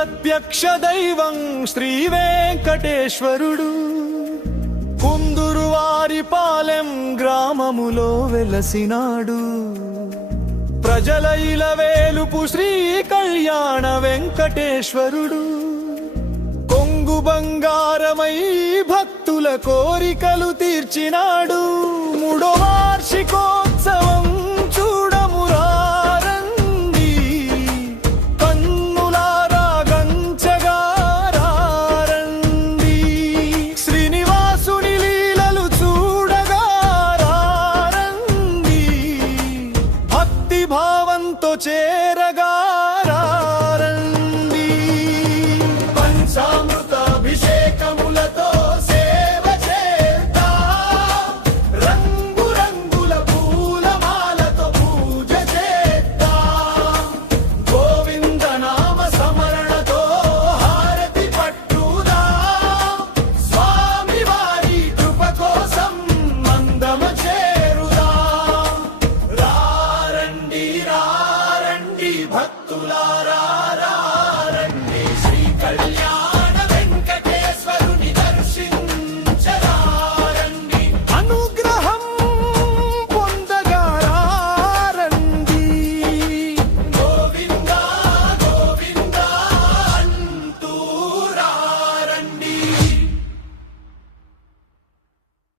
ప్రత్యక్ష దైవం శ్రీ వెంకటేశ్వరుడు కుందురువారిపాలెం గ్రామములో వెలసినాడు. ప్రజల ఇలవేలుపు శ్రీ కళ్యాణ వెంకటేశ్వరుడు కొంగు బంగారమై భక్తుల కోరికలు తీర్చినాడు. మూడో వార్షికోత్సవం చూడమురారండి, కన్నులారా గంచగారండి. శ్రీనివాసుని లీలలు చూడగారండి, భక్తి భావంతో చేరగారండి. పంచామృత అభిషేకములతో సేవ చేద్దాం, రంగురంగుల పూలమాలతో పూజ చేద్దాం. గోవింద నామ సమరణతో హారతి పట్టుదాం, స్వామి వారి కృప కోసం మందమ చేరుదాం. రారండి రారండి భక్తులారా,